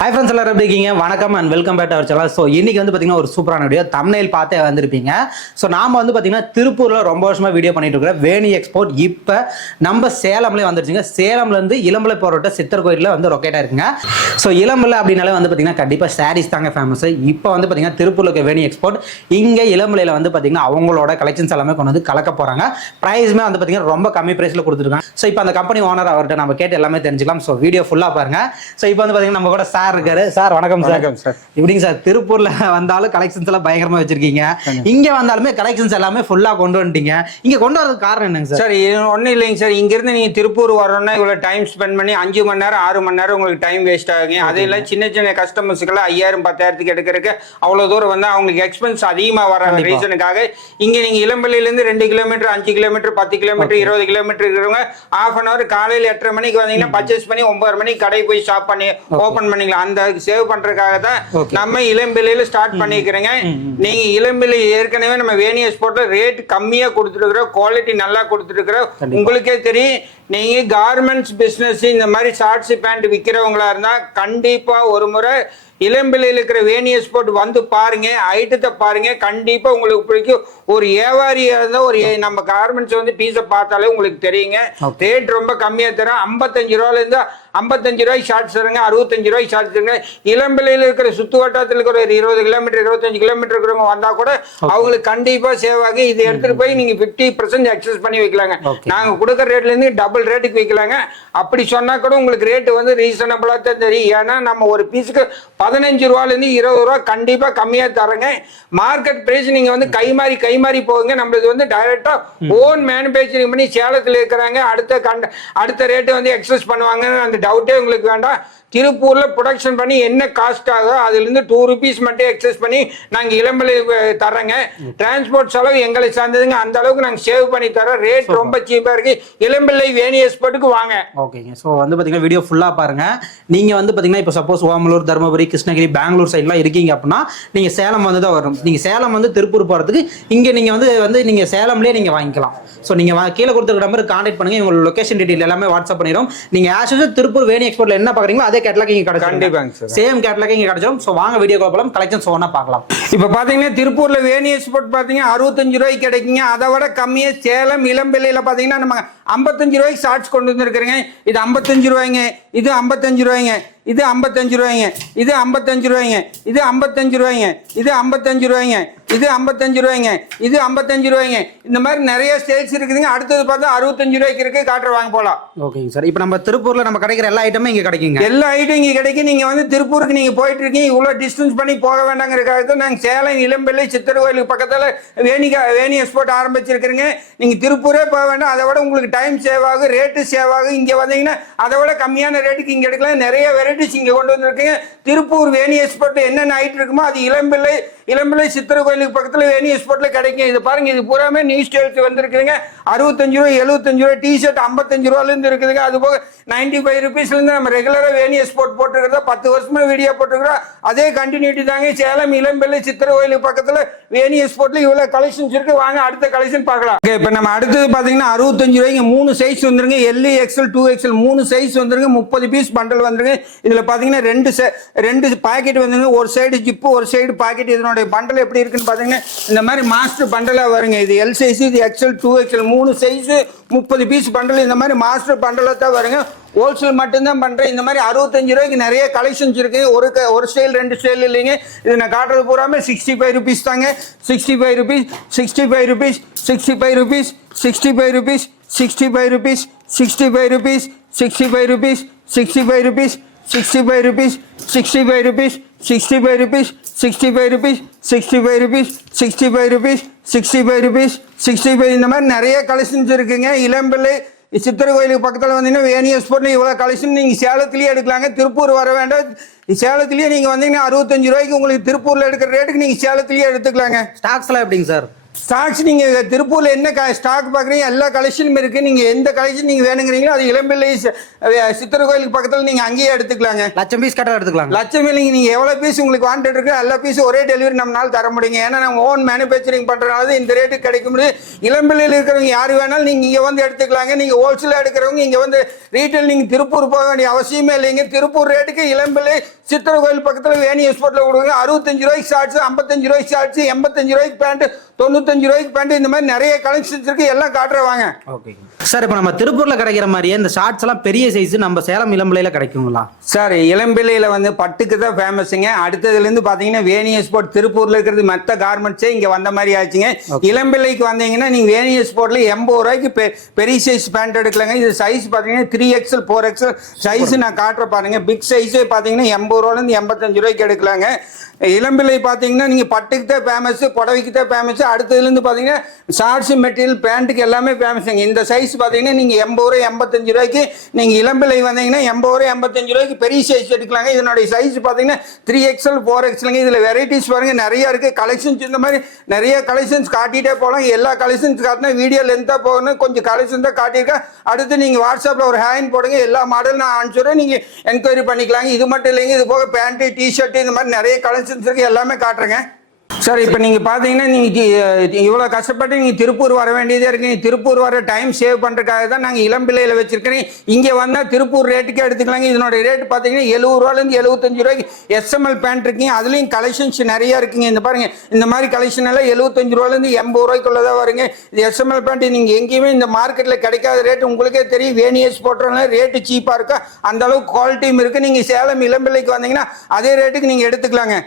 Hi friends, எல்லாரும் எப்படி இருக்கீங்க? வணக்கம் and welcome back to our channel. So இன்னைக்கு வந்து பாத்தீங்கன்னா ஒரு சூப்பரான வீடியோ thumbnail பார்த்தே வந்திருப்பீங்க. ஸோ நாம வந்து பாத்தீங்கன்னா திருப்பூர்ல ரொம்ப வருஷமா வீடியோ பண்ணிட்டு இருக்கிற வேணி எக்ஸ்போர்ட் இப்ப நம்ம சேலம்ல வந்துருச்சுங்க. சேலம்ல இருந்து இளம்பலை போரோட்ட சித்தர் கோயில்ல வந்து லொகேட் ஆயிருக்குங்க. ஸோ இளம்பலை அப்படினாலே வந்து பாத்தீங்கன்னா கண்டிப்பா சாரீஸ் தாங்க ஃபேமஸ். இப்போ வந்து பாத்தீங்கன்னா திருப்பூர்ல இருக்க வேணி எக்ஸ்போர்ட் இங்க இளம்பலையில வந்து பாத்தீங்கன்னா அவங்களோட கலெக்ஷன்ஸ் எல்லாமே கொண்டு வந்து கலக்க போறாங்க. பிரைஸ்மே வந்து பாத்தீங்கன்னா ரொம்ப கம்மி பிரைஸ்ல கொடுத்துருக்காங்க. ஸோ இப்போ அந்த கம்பெனி ஓனர் அவர்கிட்ட நம்ம கேட்டு எல்லாமே தெரிஞ்சுக்கலாம். ஸோ வீடியோ ஃபுல்லா பாருங்க. ஸோ இப்போ வந்து பாத்தீங்கன்னா நம்ம கூட சார் இருக்காரு. சார் வணக்கம் சார். எப்படிங்க சார் திருப்பூர்ல வந்தாலும் கலெக்ஷன்ஸ் எல்லாம் பயங்கரமா வச்சிருக்கீங்க, இங்க வந்தாலுமே கலெக்ஷன்ஸ் எல்லாமே ஃபுல்லா கொண்டு வந்துட்டீங்க. இங்க கொண்டு வரதுக்கு காரணம் என்னங்க சார்? சார் ஒன்றும் இல்லைங்க சார், இங்க இருந்து நீங்க திருப்பூர் வரணும்னா இவ்வளவு டைம் ஸ்பெண்ட் பண்ணி 5 மணி நேரம் 6 மணி நேரம் உங்களுக்கு டைம் வேஸ்ட் ஆகுங்க. அதெல்லாம் சின்ன சின்ன கஸ்டமர்ஸுக்கெல்லாம் 5000 10,000 எடுக்கிறதுக்கு அவ்வளவு தூரம் வந்து அவங்களுக்கு எக்ஸ்பென்ஸ் அதிகமா வர ரீசனுக்காக இங்க நீங்க இளம்பள்ளியிலேருந்து 2 கிலோமீட்டர் 5 கிலோமீட்டர் 10 கிலோமீட்டர் 20 கிலோமீட்டர் இருக்கிறவங்க ½ hour காலையில் 8:30 மணிக்கு வந்தீங்கன்னா பர்ச்சேஸ் பண்ணி 9 மணிக்கு கடை போய் ஷாப் பண்ணி ஓபன் பண்ணிக்கலாம். அந்த சேவ் பண்றதுக்காக தான் நம்ம இளம்பிள்ளையில ஸ்டார்ட் பண்ணிக்கிறேங்க. நீங்க இளம்பிள்ளை ஏற்கனவே நம்ம வேணி எக்ஸ்போர்ட்ல ரேட் கம்மியா கொடுத்துருக்கிறோம், குவாலிட்டி நல்லா கொடுத்துருக்கிறோம். உங்களுக்கே தெரியும், நீங்க கார்மெண்ட்ஸ் பிசினஸ் இந்த மாதிரி ஷார்ட்ஸ் பேண்ட் விற்கிறவங்களா இருந்தா கண்டிப்பா ஒரு முறை இளம்பிள்ளையில் இருக்கிற வேணி எக்ஸ்போர்ட் வந்து பாருங்க, ஐட்டத்தை பாருங்க, கண்டிப்பா உங்களுக்கு பிடிக்கும். ஒரு வியாபாரியா இருந்தா ஒரு நம்ம கார்மெண்ட்ஸ் வந்து பீஸை பார்த்தாலே உங்களுக்கு தெரியுங்க. ரேட் ரொம்ப கம்மியா தரும். 55 ரூபாயில இருந்து 55 ரூபாய்க்கு ஷார்ட்ஸ் தருங்க, 65 ரூபாய்க்கு ஷார்ட்ஸ் தருங்க. இளம்பிள்ளையில் இருக்கிற சுத்து வட்டாரத்தில் இருக்கிற ஒரு 20 கிலோமீட்டர் 25 கிலோமீட்டர் இருக்கிறவங்க வந்தா கூட அவங்களுக்கு கண்டிப்பா சேவ் ஆகும். இதை எடுத்துட்டு போய் நீங்க 50% எக்ஸஸ் பண்ணி வைக்கலாங்க. நாங்க கொடுக்குற ரேட்ல இருந்து டபுள் ரேட்டுக்கு வைக்கலாங்க. அப்படி சொன்னா கூட உங்களுக்கு ரேட் வந்து ரீசனபிளா தான் தெரியும். ஏன்னா நம்ம ஒரு பீஸுக்கு 15 ரூபாயில இருந்து 20 ரூபா கண்டிப்பா கம்மியா தரங்க. மார்க்கெட் பிரைஸ் நீங்க வந்து கை மாறி போகுங்க. நம்மளுக்கு வந்து டைரக்டா ஓன் மேனுபேக்சரிங் பண்ணி சேலத்துல இருக்கிறாங்க. அடுத்த ரேட்டு வந்து எக்ஸஸ் பண்ணுவாங்க. அந்த டவுட்டே உங்களுக்கு வேண்டாம். திருப்பூர்ல ப்ரொடக்ஷன் பண்ணி என்ன காஸ்ட் ஆகும் அதுல இருந்து 2 rupees மட்டும் எக்ஸஸ் பண்ணி நாங்க இளம்பலை தரங்க. டிரான்ஸ்போர்ட் செலவு எங்களை சார்ந்ததுங்க. அந்த அளவுக்கு நாங்க சேவ் பண்ணி தரோம். ரேட் ரொம்ப சீப்பா இருக்கு. இளம்பிள்ளை வேணி எக்ஸ்போர்ட்டுக்கு வாங்க. ஓகேங்க. ஸோ வந்து பாத்தீங்கன்னா வீடியோ ஃபுல்லா பாருங்க. நீங்க வந்து பாத்தீங்கன்னா இப்போ சப்போஸ் ஓமலூர், தருமபுரி, கிருஷ்ணகிரி, பெங்களூர் சைட்லாம் இருக்கீங்க அப்படின்னா நீங்க சேலம் வந்து தான் வரும். நீங்க சேலம் வந்து திருப்பூர் போறதுக்கு இங்க நீங்க வந்து நீங்க சேலம்லயே நீங்க வாங்கிக்கலாம். ஸோ நீங்க கீழே கொடுத்துருக்க நம்பருக்கு கான்டாக்ட் பண்ணுங்க. உங்களோட லொகேஷன் டீடைல் எல்லாமே வாட்ஸ்அப் பண்ணிடும். நீங்க ஆஸ் யூசுவல் திருப்பூர் வேணி எக்ஸ்போர்ட்ல என்ன பாக்குறீங்களோ அதே கேட்டலாக் இங்க கிடைக்கும். கண்டிப்பாங்க சார், சேம் கேட்டலாக் இங்க கிடைக்கும். ஸோ வாங்க வீடியோ போகலாம், கலெக்ஷன்ஸ் ஒவ்வொன்றா பார்க்கலாம். இப்ப பாத்தீங்கன்னா திருப்பூர்ல வேணி எக்ஸ்போர்ட் பாத்தீங்கன்னா 65 ரூபாய்க்கு கிடைக்குங்க. அதை விட கம்மியா சேலம் இளம்பிள்ளையில பாத்தீங்கன்னா நம்ம 55 ரூபாய்க்கு ஷார்ட்ஸ் கொண்டு வந்துருக்கிறேங்க. இது 55 ரூபாய்ங்க, இது 55 ரூபாய்ங்க, இது 55 ரூபாய்ங்க, இது 55 ரூபாய்ங்க, இது 55 ரூபாய்ங்க, இது 55 ரூபாய்ங்க, இது 55 ரூபாய்ங்க, இது 55 ரூபாய்ங்க. இந்த மாதிரி நிறைய சேல்ஸ் இருக்குதுங்க. அடுத்தது பார்த்தா 65 ரூபாய்க்கு இருக்கு. காட்டுற வாங்க போலாம். ஓகேங்க சார். இப்போ நம்ம திருப்பூர்ல நம்ம கிடைக்கிற எல்லா ஐட்டமும் இங்க கிடைக்குங்க. எல்லா ஐட்டம் இங்க கிடைக்கும். நீங்க வந்து திருப்பூருக்கு நீங்க போயிட்டு இருக்கீங்க, இவ்வளவு டிஸ்டன்ஸ் பண்ணி போக வேண்டாங்கிறதுக்காக நாங்க சேலம் இளம்பிள்ளை சித்தர் கோயிலுக்கு பக்கத்துல வேணி எக்ஸ்போர்ட் ஆரம்பிச்சிருக்கிறீங்க. நீங்க திருப்பூரே போக வேண்டாம். அதை விட உங்களுக்கு டைம் சேவ் ஆகும், ரேட்டு சேவ் ஆகும். இங்க வந்தீங்கன்னா அதை விட கம்மியான ரேட்டுக்கு இங்க எடுக்கலாம். நிறைய வெரைட்டிஸ் இங்க கொண்டு வந்திருக்கீங்க. திருப்பூர் வேணி எக்ஸ்போர்ட் என்னென்ன ஐட்டம் இருக்குமோ அது இளம்பிள்ளை சித்திர கோயிலுக்கு பக்கத்துல வேணி எக்ஸ்போர்ட்ல கிடைக்கும். இது பாருங்க, இது பூராமே நியூ ஸ்டைல்ஸ் வந்திருக்குதுங்க. 65 ரூபா 75 ரூபா டிஷர்ட் 55 ரூபாயில இருந்து இருக்குதுங்க. அது போக 95 ருபீஸ்ல இருந்து நம்ம ரெகுலரா வேணி எக்ஸ்போர்ட் போட்டுருக்கிறதா 10 வருஷமா வீடியோ போட்டுருக்கிறோம். அதே கண்டினியூட்டி தாங்க. சேலம் இளம்பிள்ளை சித்திர கோயிலுக்கு பக்கத்துல வேணி எக்ஸ்போர்ட்ல இவ்வளவு கலெக்ஷன்ஸ் இருக்கு. வாங்க அடுத்த கலெக்ஷன் பார்க்கலாம். இப்ப நம்ம அடுத்தது பாத்தீங்கன்னா 65 ரூபாய்க்கு 3 சைஸ் வந்துருங்க. எல் எக்ஸ்எல் 2XL 3 சைஸ் வந்துருங்க. 30 பீஸ் பண்டல் வந்துருங்க. இதுல பாத்தீங்கன்னா ரெண்டு பாக்கெட் வந்துருங்க. ஒரு சைடு ஜிப்பு, ஒரு சைடு பாக்கெட். இதனுடைய பண்டல் எப்படி இருக்குன்னு பாத்தீங்கன்னா இந்த மாதிரி மாஸ்டர் பண்டலா வருங்க. இது எல் சைஸ், இது XL 2XL 3 size 30 piece bundle. இந்த மாதிரி மாஸ்டர் பண்டலா தான் வருங்க. ஹோல்சேல் மட்டும்தான் பண்றேன். இந்த மாதிரி 65 ரூபாய்க்கு நிறைய கலெக்ஷன்ஸ் இருக்கு. ஒரு ஸ்டைல் 2 ஸ்டைல் இல்லைங்க. இது நான் காட்டுறது பூராமே 65 ருபீஸ் தாங்க. 65 rupees, 65 rupees, 65 rupees, 65 rupees, 65 rupees, 65 rupees, 65 rupees, 65 rupees, 65 rupees, 65 rupees, 65 rupees, 65 rupees, 65 rupees, 65 rupees, 65 rupees, 65. இந்த மாதிரி நிறைய கலெக்ஷன்ஸ் இருக்குங்க. இளம்பிள்ளை சித்திர கோயிலுக்கு பக்கத்தில் வந்தீங்கன்னா வேணி எக்ஸ்போர்ட்ல இவ்வளவு கலெக்ஷன் நீங்க சேலத்திலேயே எடுக்கலாங்க. திருப்பூர் வர வேண்டாம். சேலத்திலேயே நீங்க வந்தீங்கன்னா 65 ரூபாய்க்கு உங்களுக்கு திருப்பூர்ல எடுக்கிற ரேட்டுக்கு நீங்க சேலத்திலேயே எடுத்துக்கலாங்க. ஸ்டாக்ஸ்லாம் எப்படிங்க சார்? ஸ்டாக்ஸ் நீங்கள் திருப்பூரில் என்ன ஸ்டாக் பார்க்குறீங்க எல்லா கலெக்ஷனும் இருக்குது. நீங்கள் எந்த கலெக்ஷன் நீங்கள் வேணுங்கிறீங்களோ அது இளம்பிள்ளை சித்தர் கோயிலுக்கு பக்கத்தில் நீங்கள் அங்கேயே எடுத்துக்கலாங்க. லட்சம் பீஸ் கரெக்டாக எடுத்துக்கலாம். லட்சம் இல்லைங்க, நீங்கள் எவ்வளோ பீஸ் உங்களுக்கு வாண்டட் இருக்கு எல்லா பீஸும் ஒரே டெலிவரி நம்மளால தர முடியுங்க. ஏன்னா நம்ம ஓன் மேனுஃபேக்சரிங் பண்ணுறதுனால இந்த ரேட்டுக்கு கிடைக்க முடியும். இளம்பிள்ளையில் இருக்கிறவங்க யார் வேணாலும் நீங்கள் இங்கே வந்து எடுத்துக்கலாங்க. நீங்கள் ஹோல்சேலாக எடுக்கிறவங்க இங்கே வந்து ரீட்டைல் நீங்கள் திருப்பூர் போக வேண்டிய அவசியமே இல்லைங்க. திருப்பூர் ரேட்டுக்கு இளம்பிள்ளை சித்தர் கோயில் பக்கத்தில் வேணி எக்ஸ்போர்ட்டில் கொடுங்க. 65 ரூபாய்க்கு ஷார்ட்ஸ், 55 ரூபாய்க்கு ஷார்ட்ஸ், 85 ரூபாய்க்கு பேண்ட், 95 ரூபாய்க்கு பேண்ட், இந்த மாதிரி நிறைய கலெக்ஷன்ஸ் இருக்கு. எல்லாம் காட்டுறவாங்க. ஓகே சார், இப்போ நம்ம திருப்பூர்ல கிடைக்கிற மாதிரியே இந்த ஷார்ட்ஸ் எல்லாம் பெரிய சைஸ் நம்ம சேலம் இளம்பிள்ளையில கிடைக்குங்களா? சார் இளம்பிள்ளையில வந்து பட்டுக்கு தான் ஃபேமஸுங்க. அடுத்ததுலேருந்து பார்த்தீங்கன்னா வேணி எக்ஸ்போர்ட் திருப்பூர்ல இருக்கிறது மற்ற கார்மெண்ட்ஸே இங்கே வந்த மாதிரி ஆச்சுங்க. இளம்பிள்ளைக்கு வந்தீங்கன்னா நீங்கள் வேணி எக்ஸ்போர்ட்ல 80 ரூபாய்க்கு பெரிய சைஸ் பேண்ட் எடுக்கலாங்க. இது சைஸ் பார்த்தீங்கன்னா 3XL 4XL சைஸ் நான் காட்டுற பாருங்க. பிக் சைஸே பார்த்தீங்கன்னா 80 ரூபாயிலேருந்து 85 ரூபாய்க்கு எடுக்கலாங்க. இளம்பிள்ளை பார்த்தீங்கன்னா நீங்கள் பட்டுக்கு தான் ஃபேமஸ், புடவைக்கு தான் ஃபேமஸ். அடுத்ததுலேருந்து பார்த்தீங்கன்னா ஷார்ட்ஸ் மெட்டீரியல் பேண்ட்டுக்கு எல்லாமே ஃபேமஸுங்க. இந்த சைஸ் பார்த்தீங்கன்னா நீங்கள் 80 ரூபாய் 85 ரூபாய்க்கு நீங்கள் இளம்பிள்ளை வந்தீங்கன்னா 80 ரூபாய் 85 ரூபாய்க்கு பெரிய சைஸ் எடுக்கலாங்க. இதனுடைய சைஸ் பார்த்தீங்கன்னா 3XL 4XLங்க. இதில் வெரைட்டிஸ் பாருங்க நிறைய இருக்குது. கலெக்ஷன்ஸ் இந்த மாதிரி நிறைய கலெக்ஷன்ஸ் காட்டிகிட்டே போகலாம். எல்லா கலெக்ஷன்ஸ் காட்டினா வீடியோ லென்த்தாக போகணும். கொஞ்சம் கலெக்ஷன் தான் காட்டியிருக்கேன். அடுத்து நீங்கள் வாட்ஸ்அப்பில் ஒரு ஹேண்ட் போடுங்க, எல்லா மாடலும் நான் அனுப்பிச்சுடுறேன், நீங்கள் என்கொயரி பண்ணிக்கலாங்க. இது மட்டும் இல்லைங்க, இது போக பேண்ட்டு டிஷர்ட்டு இந்த மாதிரி நிறைய கலெக்ஷன்ஸ் இருக்கு, எல்லாமே காட்டுறேங்க. சார் இப்போ நீங்கள் பார்த்தீங்கன்னா நீங்கள் இவ்வளோ கஷ்டப்பட்டு நீங்கள் திருப்பூர் வர வேண்டியதே இருக்குது. திருப்பூர் வர டைம் சேவ் பண்ணுறதுக்காக தான் நாங்கள் இளம்பிள்ளையில் வச்சுருக்கிறேன். இங்கே வந்தால் திருப்பூர் ரேட்டுக்கே எடுத்துக்கலாங்க. இதனோட ரேட் பார்த்தீங்கன்னா 70 ரூபாயிலேருந்து 75 ரூபாய்க்கு SML பேண்ட் இருக்குங்க. அதுலேயும் கலெக்ஷன்ஸ் நிறையா இருக்குங்க. இந்த பாருங்கள், இந்த மாதிரி கலெக்ஷன் எல்லாம் 75 ரூபாயிலேருந்து 80 ரூபாய்க்குள்ள தான் வருங்க. இது SML பேண்ட் நீங்கள் எங்கேயுமே இந்த மார்க்கெட்டில் கிடைக்காத ரேட் உங்களுக்கே தெரியும். வேணி எக்ஸ்போர்ட்னால ரேட்டு சீப்பாக இருக்கும், அந்த அளவுக்கு குவாலிட்டியும் இருக்குது. நீங்கள் சேலம் இளம்பிள்ளைக்கு வந்தீங்கன்னா அதே ரேட்டுக்கு நீங்கள் எடுத்துக்கலாங்க.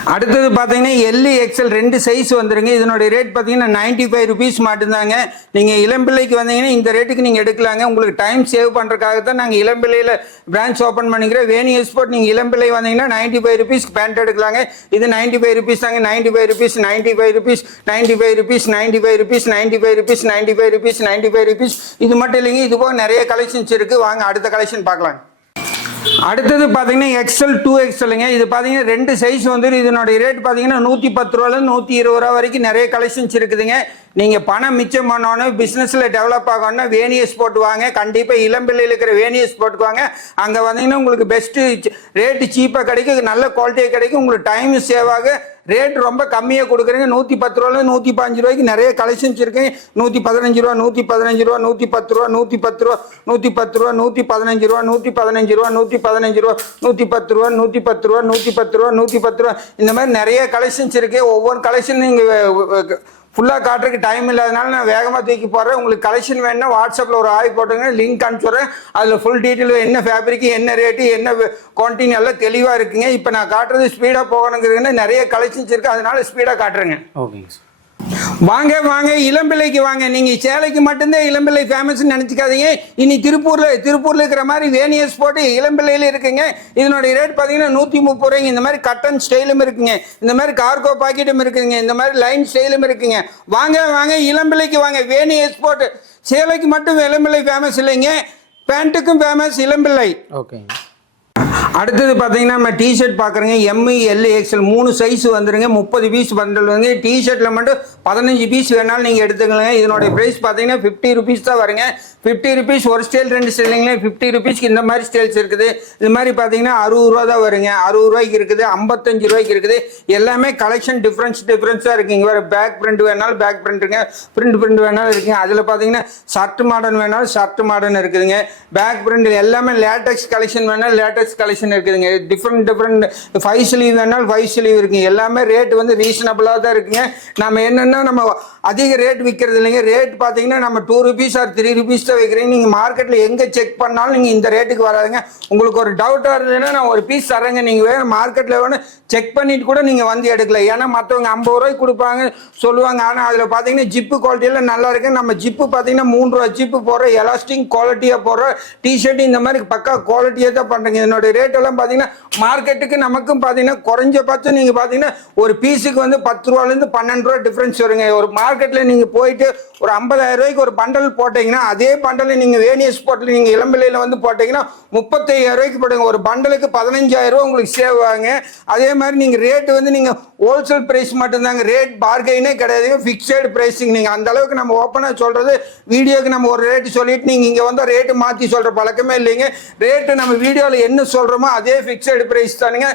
அடுத்தது பார்த்தீங்கன்னா LXL 2 சைஸ் வந்துருங்க. இதனுடைய ரேட் பார்த்தீங்கன்னா 95 ருபீஸ் மட்டும்தாங்க. நீங்கள் இளம்பிள்ளைக்கு வந்தீங்கன்னா இந்த ரேட்டுக்கு நீங்கள் எடுக்கலாங்க. உங்களுக்கு டைம் சேவ் பண்ணுறதுக்காக தான் நாங்கள் இளம்பிள்ளையில் பிரான்ச் ஓப்பன் பண்ணிக்கிறோம். வேணி எக்ஸ்போர்ட் நீங்கள் இளம்பிள்ளை வந்தீங்கன்னா 95 ருபீஸ்க்கு பேண்ட் எடுக்கலாங்க. இது 95 ருபீஸ் தாங்க. 95 rupees, 95 rupees, 95 rupees, 95 rupees, 95 rupees, 95 rupees, 95 rupees. இது மட்டும் இல்லைங்க, இது போக நிறைய கலெக்ஷன்ஸ் இருக்குது. வாங்க அடுத்த கலெக்ஷன் பார்க்கலாம். அடுத்தது பார்த்தீங்கன்னா XL 2XLங்க. இது பார்த்தீங்கன்னா 2 சைஸ் வந்துடும். இதனுடைய ரேட் பார்த்தீங்கன்னா 110 ரூபாயிலேருந்து 120 ரூபா வரைக்கும் நிறைய கலெக்ஷன்ஸ் இருக்குதுங்க. நீங்கள் பணம் மிச்சம் பண்ணணும், பிஸ்னஸில் டெவலப் ஆகணும்னா வேணி எக்ஸ்போர்ட் வாங்க. கண்டிப்பாக இளம்பிள்ளையில் இருக்கிற வேணி எக்ஸ்போர்ட்டுக்கு வாங்க. அங்கே வந்தீங்கன்னா உங்களுக்கு பெஸ்ட்டு ரேட்டு சீப்பாக கிடைக்கும், நல்ல குவாலிட்டியாக கிடைக்கும். உங்களுக்கு டைம் சேவ் ஆக ரேட் ரொம்ப கம்மியாக கொடுக்குறீங்க. 110 ரூபாயிலேருந்து 115 ரூபாய்க்கு நிறைய கலெக்ஷன்ஸ் இருக்குங்க. 115 ரூபா, 115 ரூபா, 110 ரூபா, 110 ரூபா, 110 ரூபா, 115 ரூபா, 115 ரூபா, 115 ரூபா, 110 ரூபா, 110 ரூபா, 110 ரூபா, 110 ரூபா. இந்த மாதிரி நிறைய கலெக்ஷன்ஸ் இருக்குது. ஒவ்வொரு கலெக்ஷன் நீங்கள் ஃபுல்லாக காட்டுறதுக்கு டைம் இல்லாதனால நான் வேகமாக தூக்கி போடுறேன். உங்களுக்கு கலெக்ஷன் வேணுன்னா வாட்ஸ்அப்பில் ஒரு ஆய் போட்டுங்க, லிங்க் அனுப்பிச்சுட்றேன். அதில் ஃபுல் டீட்டெயில் என்ன ஃபேப்ரிக்கு, என்ன ரேட்டு, என்ன குவான்டிட்டி எல்லாம் தெளிவாக இருக்குங்க. இப்போ நான் காட்டுறது ஸ்பீடாக போகணுங்கிறதுன்னு நிறைய கலெக்ஷன்ஸ் இருக்குது, அதனால ஸ்பீடாக காட்டுறேங்க. ஓகேங்க சார். வாங்க வாங்க இளம்பிள்ளைக்கு வாங்க. நீங்கள் சேலைக்கு மட்டும்தான் இளம்பிள்ளை ஃபேமஸ்ன்னு நினச்சிக்காதீங்க. இனி திருப்பூரில் இருக்கிற மாதிரி வேணி எக்ஸ்போர்ட் இளம்பிள்ளையில் இருக்குங்க. இதனுடைய ரேட் பார்த்தீங்கன்னா 130 ரூபாய்ங்க. இந்த மாதிரி கட்டன் ஸ்டைலும் இருக்குங்க, இந்த மாதிரி கார்கோ பாக்கெட்டும் இருக்குங்க, இந்த மாதிரி லைன் ஸ்டைலும் இருக்குங்க. வாங்க வாங்க இளம்பிள்ளைக்கு வாங்க. வேணி எக்ஸ்போர்ட் சேலைக்கு மட்டும் இளம்பிள்ளை ஃபேமஸ் இல்லைங்க, பேண்ட்டுக்கும் ஃபேமஸ் இளம்பிள்ளை. ஓகே. அடுத்தது பார்த்தீங்கன்னா நம்ம டிஷர்ட் பார்க்குறோங்க. ML XL 3 சைஸ் வந்துருங்க. 30 பீஸ் பண்டல் வந்து டிஷர்ட்டில் மட்டும் 15 பீஸ் வேணாலும் நீங்கள் எடுத்துக்கலாங்க. இதனுடைய ப்ரைஸ் பார்த்தீங்கன்னா 50 ருபீஸ் தான் வருங்க. 50 ருபீஸ் ஒரு ஸ்டைல் 2 ஸ்டைலிங்களே 50 ருபீஸ்க்கு இந்த மாதிரி ஸ்டைல்ஸ் இருக்குது. இது மாதிரி பார்த்தீங்கன்னா 60 ரூபா தான் வருங்க. 60 ரூபாய்க்கு இருக்குது, 55 ரூபாய்க்கு இருக்குது. எல்லாமே கலெக்ஷன் டிஃப்ரென்ஸாக இருக்குங்க. வேறு பேக் பிரிண்ட் வேணாலும் பேக் பிரிண்ட்டுங்க, பிரிண்ட் வேணாலும் இருக்குங்க. அதில் பார்த்தீங்கன்னா ஷர்ட் மாடர்ன் வேணாலும் ஷர்ட் மாடர்ன் இருக்குதுங்க. பேக் பிரிண்ட் எல்லாமே லேட்டக்ஸ் கலெக்ஷன் வேணாலும் லேட்டக்ஸ் கலெக்ஷன் இருக்குதுங்க. டிஃப்ரெண்ட் 5 ஸ்லீவ் வேணாலும் 5 ஸ்லீவ் இருக்குங்க. எல்லாமே ரேட் வந்து ரீசனபிளாக தான் இருக்குங்க. நம்ம என்னென்னா நம்ம அதிக ரேட் விற்கிறது இல்லைங்க. ரேட் பார்த்தீங்கன்னா நம்ம 2 ருபீஸ் ஆர் 3 ருபீஸ் தான் வைக்கிறீங்க. நீங்கள் மார்க்கெட்டில் எங்கே செக் பண்ணாலும் நீங்கள் இந்த ரேட்டுக்கு வராதுங்க. உங்களுக்கு ஒரு டவுட்டாக இருந்ததுன்னா நான் ஒரு பீஸ் தரேங்க. நீங்கள் வேணும் மார்க்கெட்டில் வேணும் செக் பண்ணிட்டு கூட நீங்கள் வந்து எடுக்கலாம். ஏன்னா மற்றவங்க 50 ரூபாய்க்கு கொடுப்பாங்க சொல்லுவாங்க. ஆனால் அதில் பார்த்தீங்கன்னா ஜிப்பு குவாலிட்டியெல்லாம் நல்லா இருக்கு. நம்ம ஜிப்பு பார்த்தீங்கன்னா 3 ரூபா ஜிப்பு போடுற எலாஸ்டிக் குவாலிட்டியாக போடுற டிஷர்ட் இந்த மாதிரி பக்கா குவாலிட்டியாக தான் பண்ணுறேங்க. இதனுடைய ரேட் ரேட் எல்லாம் பாத்தீங்கன்னா மார்க்கெட்டுக்கு நமக்கும் பாத்தீங்கன்னா குறைஞ்சபட்சம் நீங்க பாத்தீங்கன்னா ஒரு பீஸுக்கு வந்து 10 ரூபாயிலிருந்து 12 ரூபா டிஃபரன்ஸ் வருங்க. ஒரு மார்க்கெட்ல நீங்க போயிட்டு ஒரு 50,000 ரூபாய்க்கு ஒரு பண்டல் போட்டீங்கன்னா அதே பண்டல் நீங்க வேணி எக்ஸ்போர்ட்ல நீங்க இளம்பிள்ளையில வந்து போட்டீங்கன்னா 35,000 ரூபாய்க்கு போடுங்க. ஒரு பண்டலுக்கு 15,000 ரூபாய் உங்களுக்கு சேவ் ஆகுங்க. அதே மாதிரி நீங்க ரேட் வந்து நீங்க ஹோல்சேல் பிரைஸ் மட்டும்தாங்க, ரேட் பார்கெயினே கிடையாதுங்க, ஃபிக்ஸட் பிரைஸிங். நீங்க அந்த அளவுக்கு நம்ம ஓப்பனா சொல்றது, வீடியோக்கு நம்ம ஒரு ரேட் சொல்லிட்டு நீங்க இங்க வந்து ரேட் மாத்தி சொல்ற பழக்கமே இல்லைங்க. ரேட் நம்ம வீடியோல என்ன சொல்றோமோ அதே ஃபிக்ஸட் பிரைஸ் தானுங்க.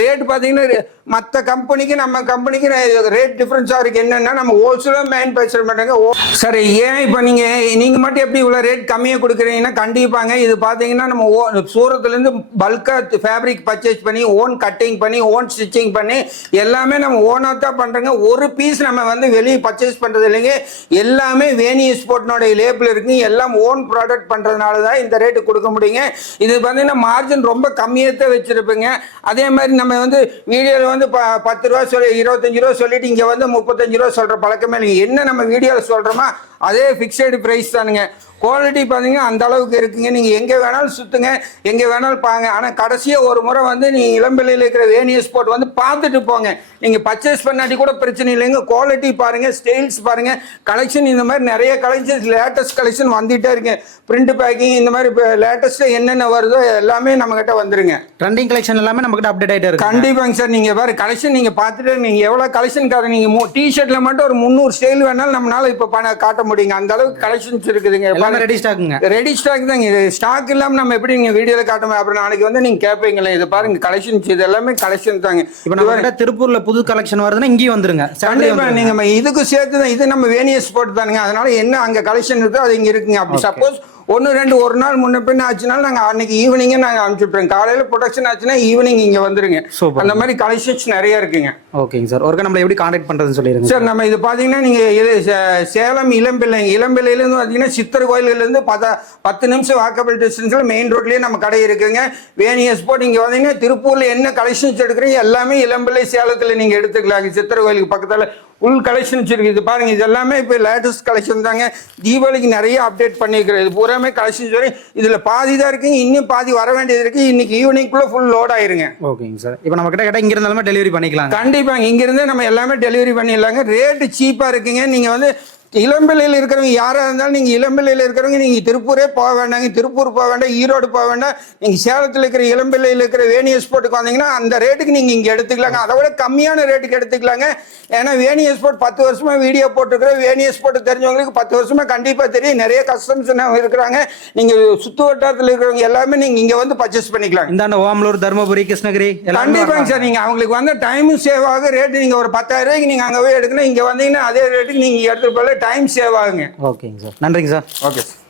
ரேட் பாத்தீங்கன்னா மற்ற கம்பெனிக்கு நம்ம கம்பெனிக்கு ரேட் டிஃபரன்ஸா இருக்கு. என்னன்னா நம்ம ஹோல்சேலா மேனுஃபேக்சர் பண்றாங்க. சரி, ஏன் இப்ப நீங்க மட்டும் எப்படி இவ்வளவு ரேட் கம்மியா கொடுக்குறீங்கன்னா, கண்டிப்பாங்க இது பாத்தீங்கன்னா நம்ம சூரத்துல இருந்து பல்கா ஃபேப்ரிக் பர்ச்சேஸ் பண்ணி ஓன் கட்டிங் பண்ணி ஓன் ஸ்டிச்சிங் பண்ணி எல்லாமே நம்ம ஓனா தான் பண்றோங்க. ஒரு பீஸ் நம்ம வந்து வெளியே பர்ச்சேஸ் பண்றது இல்லைங்க. எல்லாமே வேணி எக்ஸ்போர்ட்னோட லேபிள் இருக்கு. எல்லாம் ஓன் ப்ராடக்ட் பண்றதுனால தான் இந்த ரேட்டு கொடுக்க முடியுங்க. இது பாத்தீங்கன்னா மார்ஜின் ரொம்ப கம்மியாக வச்சிருப்பீங்க. அதே மாதிரி நம்ம வந்து வீடியோல வந்து 10 ரூபா சொல்லி 25 ரூபா சொல்லிட்டு இங்க வந்து 35 ரூபா சொல்ற பழக்கமே இல்லைங்க. என்ன நம்ம வீடியோல சொல்றோமா அதே ஃபிக்ஸட் பிரைஸ் தானுங்க. குவாலிட்டி பார்த்தீங்கன்னா அந்த அளவுக்கு இருக்குங்க. நீங்கள் எங்கே வேணாலும் சுற்றுங்க, எங்கே வேணாலும் பாங்க. ஆனால் கடைசியாக ஒரு முறை வந்து நீங்கள் இளம்பிள்ளையில் இருக்கிற வேணி எக்ஸ்போர்ட் வந்து பார்த்துட்டு போங்க. நீங்கள் பர்ச்சேஸ் பண்ணாட்டி கூட பிரச்சனை இல்லைங்க. குவாலிட்டி பாருங்கள், ஸ்டைல்ஸ் பாருங்கள், கலெக்ஷன் இந்த மாதிரி நிறைய கலெக்ஷன்ஸ் லேட்டஸ்ட் கலெக்ஷன் வந்துகிட்டே இருக்கு. பிரிண்ட் பேக்கிங் இந்த மாதிரி லேட்டஸ்ட்டாக என்னென்ன வருதோ எல்லாமே நம்மகிட்ட வந்துருங்க. ட்ரெண்டிங் கலெக்ஷன் எல்லாமே நம்மகிட்ட அப்டேட் ஆகிட்டே இருக்கு. கண்டிப்பாங்க சார். நீங்கள் வேறு கலெக்ஷன் நீங்கள் பார்த்துட்டு நீங்கள் எவ்வளோ கலெக்ஷன் நீங்கள் டிஷர்ட்டில் மட்டும் ஒரு 300 ஸ்டைல் வேணாலும் நம்மளால இப்போ காட்ட முடியுங்க. அந்த அளவுக்கு கலெக்ஷன்ஸ் இருக்குதுங்க. ரெடி ஸ்டாக்குங்க, ரெடி ஸ்டாக் தாங்க. இது ஸ்டாக் இல்லாம நம்ம எப்படி நீங்க வீடியோல காட்டுவோம். அப்புறம் நாளைக்கு வந்து நீங்க கேட்பீங்களே, இது பாருங்க கலெக்ஷன்ஸ், இது எல்லாமே கலெக்ஷன் தாங்க. இப்போ நம்ம திருப்பூர்ல புது கலெக்ஷன் வருதுன்னா இங்கேயும் வந்துருங்க. கண்டிப்பா நீங்க இதுக்கு சேர்த்து தான். இது நம்ம வேணி எக்ஸ்போர்ட் தானுங்க. அதனால என்ன அங்க கலெக்ஷன் இருக்கோ அது இங்க இருக்குங்க. அப்படி சப்போஸ் ஒரு நாள் முன்ன பின்ன ஆச்சுனாலும் நாங்கள் அன்னைக்கு ஈவினிங்கே நாங்கள் அனுப்பிச்சுட்றோம். காலையில் ப்ரொடக்ஷன் ஆச்சுன்னா ஈவினிங் இங்கே வந்துருங்க. அந்த மாதிரி கலெக்ஷன்ஸ் நிறைய இருக்குங்க. ஓகேங்க சார். ஒருக்கா நம்ம எப்படி கான்டாக்ட் பண்ணுறதுன்னு சொல்லிடுங்க சார். நம்ம இது பார்த்தீங்கன்னா நீங்கள் இது சேலம் இளம்பிள்ளையிலேருந்து பார்த்தீங்கன்னா சித்தர் கோயிலேருந்து 10 நிமிஷம் வாக்கபிள் டிஸ்டன்ஸில் மெயின் ரோட்லேயே நம்ம கடை இருக்குங்க. வேணி எக்ஸ்போர்ட் இங்கே வந்தீங்கன்னா திருப்பூரில் என்ன கலெக்ஷன்ஸ் எடுக்கிறீங்க எல்லாமே இளம்பிள்ளை சேலத்தில் நீங்கள் எடுத்துக்கலாங்க. சித்தர் கோயிலுக்கு பக்கத்தில் ஃபுல் கலெக்ஷன்ஸ் இருக்கு. இது பாருங்க, இது எல்லாமே இப்போ லேட்டஸ்ட் கலெக்ஷன் தாங்க. தீபாவளிக்கு நிறைய அப்டேட் பண்ணியிருக்கிறேன். இது பூராமே கலெக்ஷன்ஸ் வரும். இதுல பாதி தான் இருக்குங்க, இன்னும் பாதி வர வேண்டியது இருக்கு. இன்னைக்கு ஈவினிங்குள்ள ஃபுல் லோட் ஆயிருங்க. ஓகேங்க சார். இப்போ நம்ம கிட்ட இங்க இருந்தாலுமே டெலிவரி பண்ணிக்கலாம். கண்டிப்பாக இங்க இருந்தே நம்ம எல்லாமே டெலிவரி பண்ணிடலாங்க. ரேட்டு சீப்பா இருக்குங்க. நீங்க வந்து இளம்பிள்ளையில் இருக்கிறவங்க யாராக இருந்தாலும் நீங்கள் இளம்பிள்ளையில் இருக்கிறவங்க நீங்கள் திருப்பூரே போக வேண்டாங்க. திருப்பூர் போக வேண்டாம், ஈரோடு போக வேண்டாம். நீங்கள் சேலத்தில் இருக்கிற இளம்பிள்ளையில் இருக்கிற வேணி எக்ஸ்போர்ட்டுக்கு வந்தீங்கன்னா அந்த ரேட்டுக்கு நீங்கள் இங்கே எடுத்துக்கலாங்க. அதை விட கம்மியான ரேட்டுக்கு எடுத்துக்கலாங்க. ஏன்னா வேணி எக்ஸ்போர்ட் 10 வருஷமா வீடியோ போட்டுருக்கிற வேணி எக்ஸ்போர்ட் தெரிஞ்சவங்களுக்கு 10 வருஷமா கண்டிப்பாக தெரியும். நிறைய கஸ்டமர்ஸ் இருக்கிறாங்க. நீங்கள் சுற்று வட்டாரத்தில் இருக்கிறவங்க எல்லாமே நீங்கள் இங்கே வந்து பர்ச்சேஸ் பண்ணிக்கலாம். இந்த ஓமலூர், தருமபுரி, கிருஷ்ணகிரி கண்டிப்பாங்க சார். நீங்கள் அவங்களுக்கு வந்து டைமும் சேவ் ஆகும். ரேட்டு நீங்கள் ஒரு 10,000 ரூபாய்க்கு நீங்கள் அங்கே போய் எடுக்கணும். இங்கே வந்தீங்கன்னா அதே ரேட்டுக்கு நீங்கள் எடுத்துட்டு போல டைம் சேவ் ஆகுங்க. ஓகேங்க சார். நன்றிங்க சார். Okay sir.